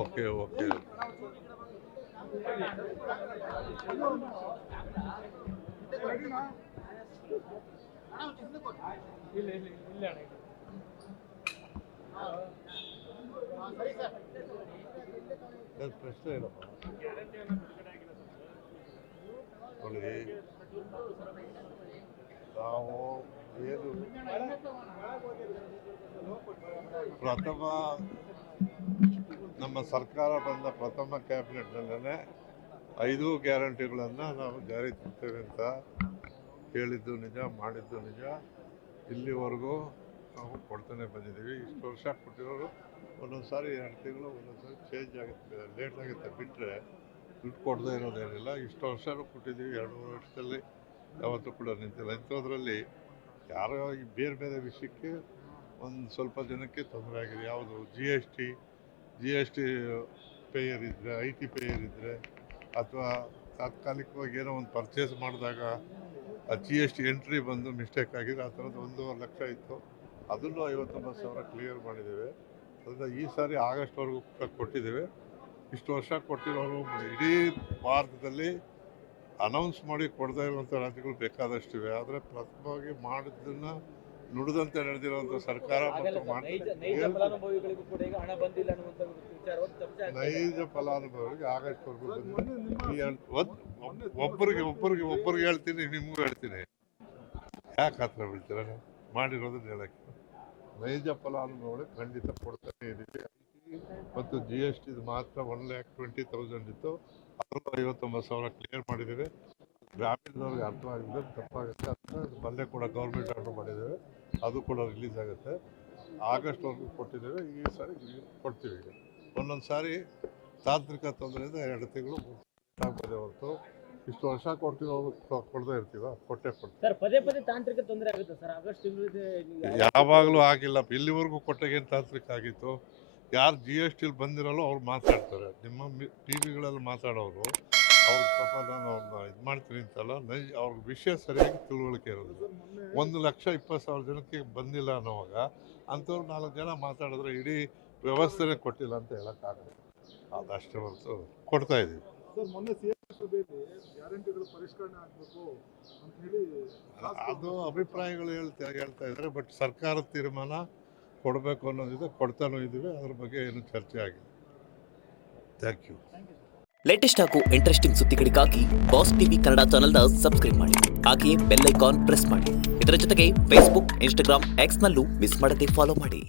Okay okay ಪ್ರಶ್ನೆ ಏನಪ್ಪ ನೋಡಿ, ನಾವು ಏನು ಪ್ರಥಮ ನಮ್ಮ ಸರ್ಕಾರ ಬಂದ ಪ್ರಥಮ ಕ್ಯಾಬಿನೆಟ್ನಲ್ಲೇ 5 ಗ್ಯಾರಂಟಿಗಳನ್ನು ನಾವು ಜಾರಿ ತರ್ತೇವೆ ಅಂತ ಹೇಳಿದ್ದು ನಿಜ, ಮಾಡಿದ್ದು ನಿಜ. ಇಲ್ಲಿವರೆಗೂ ನಾವು ಕೊಡ್ತಾನೆ ಬಂದಿದ್ದೀವಿ. ಇಷ್ಟು ವರ್ಷ ಕೊಟ್ಟಿರೋರು ಒಂದೊಂದು ಸಾರಿ 2 ತಿಂಗಳು, ಒಂದೊಂದು ಸಾರಿ ಚೇಂಜ್ ಆಗುತ್ತೆ, ಲೇಟ್ ಆಗುತ್ತೆ, ಬಿಟ್ಟರೆ ದುಡ್ಡು ಕೊಡದೇ ಇರೋದೇನಿಲ್ಲ. ಇಷ್ಟು ವರ್ಷನೂ ಕೊಟ್ಟಿದ್ದೀವಿ. 2-3 ವರ್ಷದಲ್ಲಿ ಯಾವತ್ತೂ ಕೂಡ ನಿಂತಿಲ್ಲ. ಇಂಥದ್ರಲ್ಲಿ ಯಾರೋ ಈ ಬೇರೆ ಬೇರೆ ವಿಷಯಕ್ಕೆ ಒಂದು ಸ್ವಲ್ಪ ಜನಕ್ಕೆ ತೊಂದರೆ ಆಗಿದೆ. ಯಾವುದು ಜಿ ಎಸ್ ಟಿ ಪೇಯರ್ ಇದ್ದರೆ, IT ಪೇಯರ್ ಇದ್ದರೆ, ಅಥವಾ ತಾತ್ಕಾಲಿಕವಾಗಿ ಏನೋ ಒಂದು ಪರ್ಚೇಸ್ ಮಾಡಿದಾಗ ಆ GST ಎಂಟ್ರಿ ಬಂದು ಮಿಸ್ಟೇಕ್ ಆಗಿದೆ. ಆ ಥರದ್ದು 1.5 ಲಕ್ಷ ಇತ್ತು, ಅದನ್ನು 59,000 ಕ್ಲಿಯರ್ ಮಾಡಿದ್ದೇವೆ. ಅದರಿಂದ ಈ ಸಾರಿ ಆಗಸ್ಟ್ವರೆಗೂ ಕೊಟ್ಟಿದ್ದೇವೆ. ಇಷ್ಟು ವರ್ಷ ಕೊಟ್ಟಿರೋರು ಇಡೀ ಭಾರತದಲ್ಲಿ ಅನೌನ್ಸ್ ಮಾಡಿ ಕೊಡದೇ ಇರುವಂಥ ರಾಜ್ಯಗಳು ಬೇಕಾದಷ್ಟಿವೆ. ಆದರೆ ಪ್ರಥಮವಾಗಿ ಮಾಡಿದ್ದನ್ನು ನುಡಿದಂತೆ ನಡೆದಿರುವಂಥ ಸರ್ಕಾರ ಮತ್ತು ನೈಜ ಫಲಾನುಭವಿಗಳಿಗೆ ಆಗಸ್ಟ್ವರೆಗೂ ಒಬ್ಬರಿಗೆ ಹೇಳ್ತೀನಿ, ನಿಮಗೂ ಹೇಳ್ತೀನಿ. ಯಾಕೆ ಹತ್ರ ಬೀಳ್ತೀರ? ಮಾಡಿರೋದನ್ನ ಹೇಳಕ್ಕೆ ನೈಜ ಫಲಾನುಭವಿಗಳಿಗೆ ಖಂಡಿತ ಕೊಡ್ತಾನೆ ಇದ್ದೀವಿ. ಮತ್ತು GST ಮಾತ್ರ 1,20,000 ಇತ್ತು, ಅದನ್ನು 59,000 ಕ್ಲಿಯರ್ ಮಾಡಿದ್ದೇವೆ. ಗ್ರಾಮೀಣದವ್ರಿಗೆ ಅರ್ಥ ಆಗಿದೆ, ತಪ್ಪಾಗುತ್ತೆ ಅಂತ ಬಲ್ಲೆ ಕೂಡ ಗೌರ್ಮೆಂಟ್ ಆರ್ಡರ್ ಮಾಡಿದ್ದೇವೆ, ಅದು ಕೂಡ ರಿಲೀಸ್ ಆಗುತ್ತೆ. ಆಗಸ್ಟ್ವರೆಗೂ ಕೊಟ್ಟಿದ್ದೇವೆ. ಈ ಸಾರಿ ಕೊಡ್ತೀವಿ. ಈಗ ಒಂದೊಂದು ಸಾರಿ ತಾಂತ್ರಿಕ ತೊಂದರೆಯಿಂದ 2 ತಿಂಗಳು ಆಗ್ಬೋದೇ ಹೊರತು ಇಷ್ಟು ವರ್ಷ ಕೊಡದೇ ಇರ್ತೀವ, ಕೊಟ್ಟೆ ಕೊಡ್ತೀವಿ. ಸರ್, ಪದೇ ಪದೇ ತಾಂತ್ರಿಕ ತೊಂದರೆ ಆಗುತ್ತೆ ಸರ್. ಆಗಸ್ಟ್ ಯಾವಾಗಲೂ ಆಗಿಲ್ಲ. ಇಲ್ಲಿವರೆಗೂ ಕೊಟ್ಟಗೇನು ತಾಂತ್ರಿಕ ಆಗಿತ್ತು? ಯಾರು GST ಬಂದಿರಲ್ಲೋ ಅವ್ರು ಮಾತಾಡ್ತಾರೆ. ನಿಮ್ಮ TV ಮಾತಾಡೋರು ಅವ್ರ ಪಾಪ ನಾನು ಅವ್ರನ್ನ ಇದು ಮಾಡ್ತೀನಿ ಅಂತಲ್ಲ, ಅವ್ರಿಗೆ ವಿಷಯ ಸರಿಯಾಗಿ ತಿಳುವಳಿಕೆ ಇರೋದು. 1,20,000 ಜನಕ್ಕೆ ಬಂದಿಲ್ಲ ಅನ್ನೋವಾಗ ಅಂಥವ್ರು 4 ಜನ ಮಾತಾಡಿದ್ರೆ ಇಡೀ ವ್ಯವಸ್ಥೆನೇ ಕೊಟ್ಟಿಲ್ಲ ಅಂತ ಹೇಳೋಕ್ಕಾಗಲ್ಲ. ಅದಷ್ಟೇ ಹೊರತು ಕೊಡ್ತಾ ಇದ್ದೀವಿ. ಅದು ಅಭಿಪ್ರಾಯಗಳು ಹೇಳ್ತಾ ಇದ್ದಾರೆ. ಬಟ್ ಸರ್ಕಾರದ ತೀರ್ಮಾನ ಕೊಡಬೇಕು ಅನ್ನೋದಿದೆ, ಕೊಡ್ತಾನೂ ಇದ್ದೀವಿ. ಅದ್ರ ಬಗ್ಗೆ ಏನು ಚರ್ಚೆ ಆಗಿದೆ. Thank you. ಲೇಟೆಸ್ಟ್ ಹಾಗೂ ಇಂಟ್ರೆಸ್ಟಿಂಗ್ ಸುದ್ದಿಗಳಿಗಾಗಿ ಬಾಸ್ ಟಿವಿ ಕನ್ನಡ ಚಾನೆಲ್ನ ಸಬ್ಸ್ಕ್ರೈಬ್ ಮಾಡಿ. ಹಾಗೆಯೇ ಬೆಲ್ ಐಕಾನ್ ಪ್ರೆಸ್ ಮಾಡಿ. ಇದರ ಜೊತೆಗೆ ಫೇಸ್ಬುಕ್, ಇನ್ಸ್ಟಾಗ್ರಾಮ್, ಎಕ್ಸ್ನಲ್ಲೂ ಮಿಸ್ ಮಾಡದೆ ಫಾಲೋ ಮಾಡಿ.